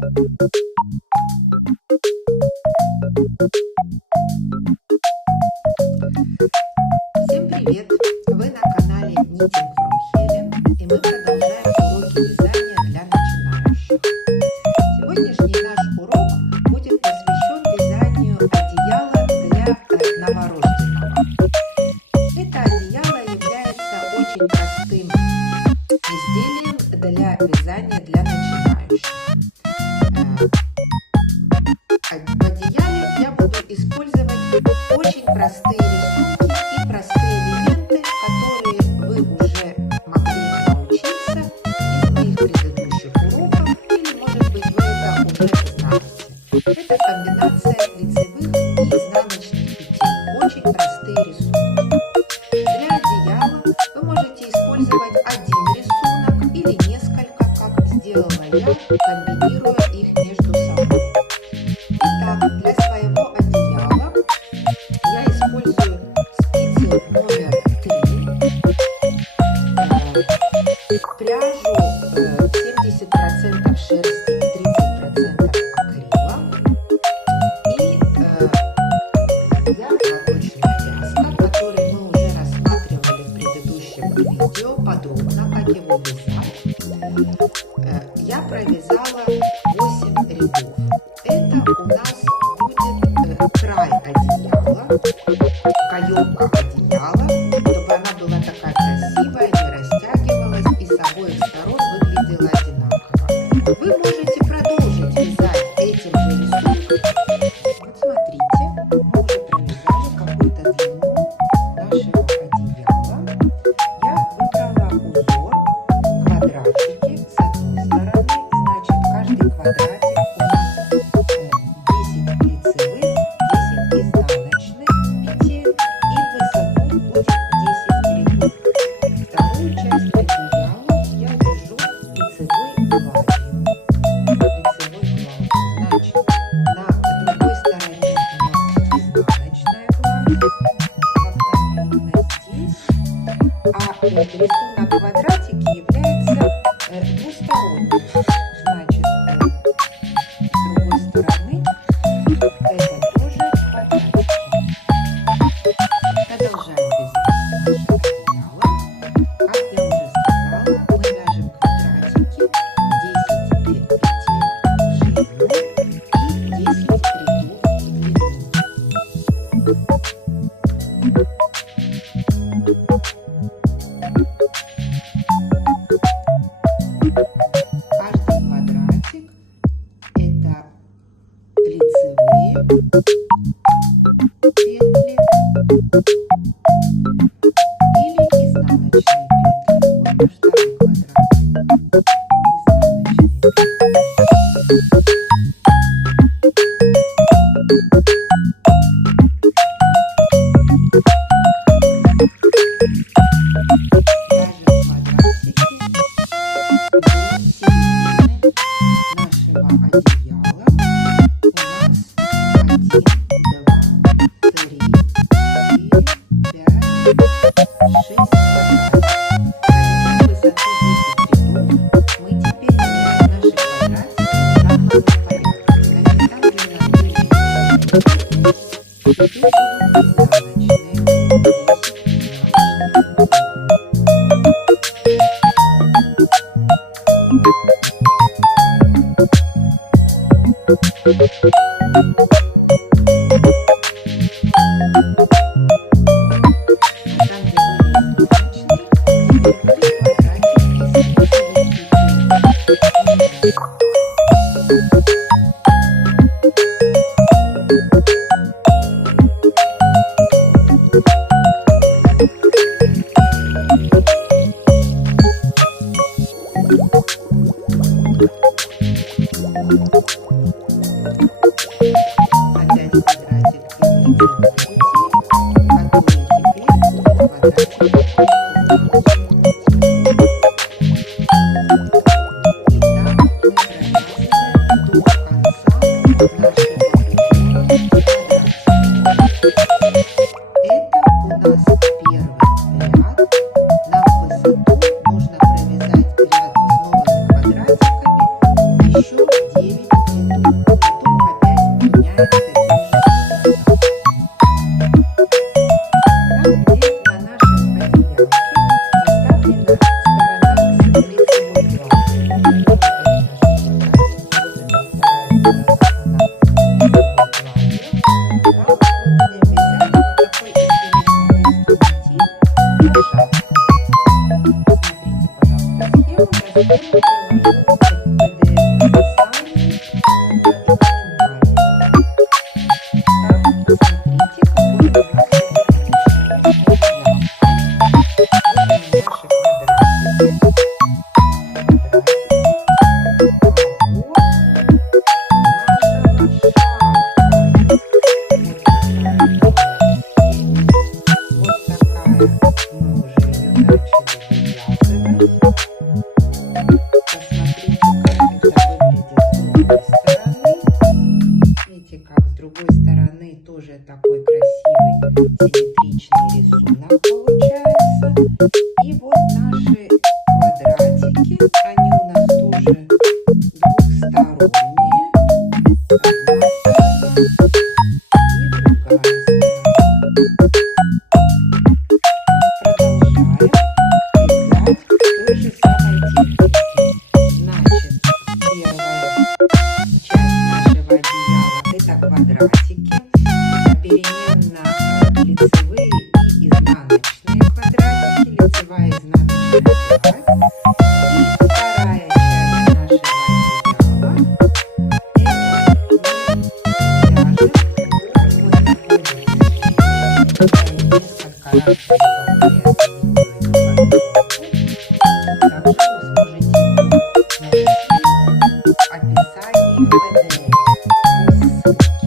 Всем привет! Вы на канале Knitting from Helen, и мы продолжаем уроки вязания для начинающих. Сегодняшний наш урок будет посвящен вязанию одеяла для новорожденного. Это одеяло является очень простым изделием для вязания для начинающих. В одеяле я буду использовать очень простые рисунки и простые элементы, которые вы уже могли научиться из моих предыдущих уроков, или, может быть, вы это уже знаете. Это комбинация лицевых и изнаночных петель. Очень простые рисунки. Для одеяла вы можете использовать один рисунок или несколько, как сделала я, комбинируя их между собой. Итак, для своего одеяла я использую спицы номер 3, пряжу 70% шерсти и 30% акрила и молочная вязка, который мы уже рассматривали в предыдущем видео подробно, как его вязать. Я провязала 8 рядов. Это у нас будет край одеяла, каемка одеяла, чтобы она была такая красивая, не растягивалась и с обоих сторон выглядела одинаково. Вы можете продолжить вязать этим же рисунком. Вот смотрите, мы уже провязали какую-то длину нашего одеяла. Я выбрала узор, квадратики с одной стороны, значит каждый квадратик у нас 10 лицевых, 10 изнаночных петель и в высоту будет 10 рядов. Вторую часть одеяла я вяжу лицевой гладью. Значит, на другой стороне у нас изнаночная гладь, как там видно здесь, а рисунок квадратики является двусторонним. Значит, с другой стороны это тоже квадратики. Продолжаем вязать наше одеяло. Как я уже сказала, мы вяжем квадратики, 10 петель в ширину и 10 рядов в длину. Каждый квадратик это лицевые петли или изнаночные петли. Вот наш второй квадратик. Изнаночные петли. Вяжем квадратики до середины нашего одеяла. У нас 1, 2, 3, 4, 5, 6 квадратиков. Провязав высоту 10 рядов, мы теперь меняем наши квадратики в шахматном порядке. Значит, там, где у нас были лицевые, теперь будут изнаночные, 10 изнаночных петель. Там, где были изнаночные, теперь будет квадратик из лицевых петель. лошадка. Смотрите, пожалуйста, схему. Тоже такой красивый симметричный рисунок получается. И вот наши квадратики, они у нас тоже двухсторонние. Одна сторона и другая сторона. Продолжаем писать той же самой технике. Значит, первая часть нашего одеяла — это квадратики. Переменно лицевые и изнаночные квадратики, лицевая и изнаночная гладь. И вторая часть нашего одеяла — это мы вяжем по вот такой схеме. Несколько раз повторяю также вы сможете найти в описании PDF по ссылке.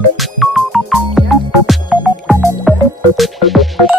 Сейчас мы должны провязать.